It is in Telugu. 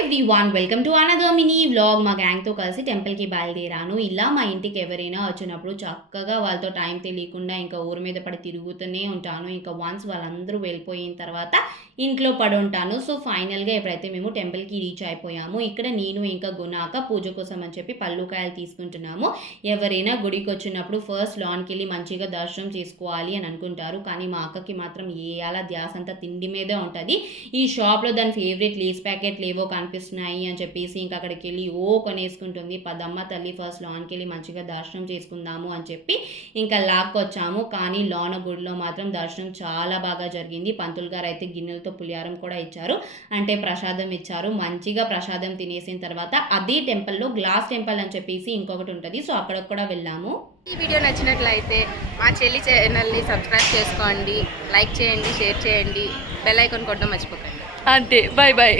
Everyone welcome to another mini vlog. మా గ్యాంగ్తో కలిసి టెంపుల్కి బయలుదేరాను. ఇలా మా ఇంటికి ఎవరైనా వచ్చినప్పుడు చక్కగా వాళ్ళతో టైం తెలియకుండా ఇంకా ఊరి మీద పడి తిరుగుతూనే ఉంటాను. ఇంకా వన్స్ వాళ్ళందరూ వెళ్ళిపోయిన తర్వాత ఇంట్లో పడి ఉంటాను. సో ఫైనల్గా ఎప్పుడైతే మేము టెంపుల్కి రీచ్ అయిపోయాము, ఇక్కడ నేను ఇంకా గుణాక పూజ కోసం అని చెప్పి పళ్ళుకాయలు తీసుకుంటున్నాము. ఎవరైనా గుడికి వచ్చినప్పుడు ఫస్ట్ లాన్కి వెళ్ళి మంచిగా దర్శనం చేసుకోవాలి అని అనుకుంటారు, కానీ మా అక్కకి మాత్రం అలా ధ్యాస అంతా తిండి మీదే ఉంటుంది. ఈ షాప్లో దాని ఫేవరెట్ లేస్ ప్యాకెట్లు ఏవో కనిపిస్తున్నాయి అని చెప్పేసి ఇంకా అక్కడికి వెళ్ళి కొనేసుకుంటుంది. పదమ్మ తల్లి ఫస్ట్ లాన్కి వెళ్ళి మంచిగా దర్శనం చేసుకుందాము అని చెప్పి ఇంకా లాక్కొచ్చాము. కానీ లోన గుడిలో మాత్రం దర్శనం చాలా బాగా జరిగింది. పంతులు గారు అయితే గిన్నెలతో పులిహారం కూడా ఇచ్చారు, అంటే ప్రసాదం ఇచ్చారు. మంచిగా ప్రసాదం తినేసిన తర్వాత అదే టెంపుల్లో గ్లాస్ టెంపుల్ అని చెప్పేసి ఇంకొకటి ఉంటుంది, సో అక్కడికి కూడా వెళ్ళాము. ఈ వీడియో నచ్చినట్లయితే మా చెల్లి ఛానల్ని సబ్స్క్రైబ్ చేసుకోండి, లైక్ చేయండి, షేర్ చేయండి, బెల్ ఐకాన్ కొట్టడం మర్చిపోకండి. అంతే, బాయ్ బాయ్.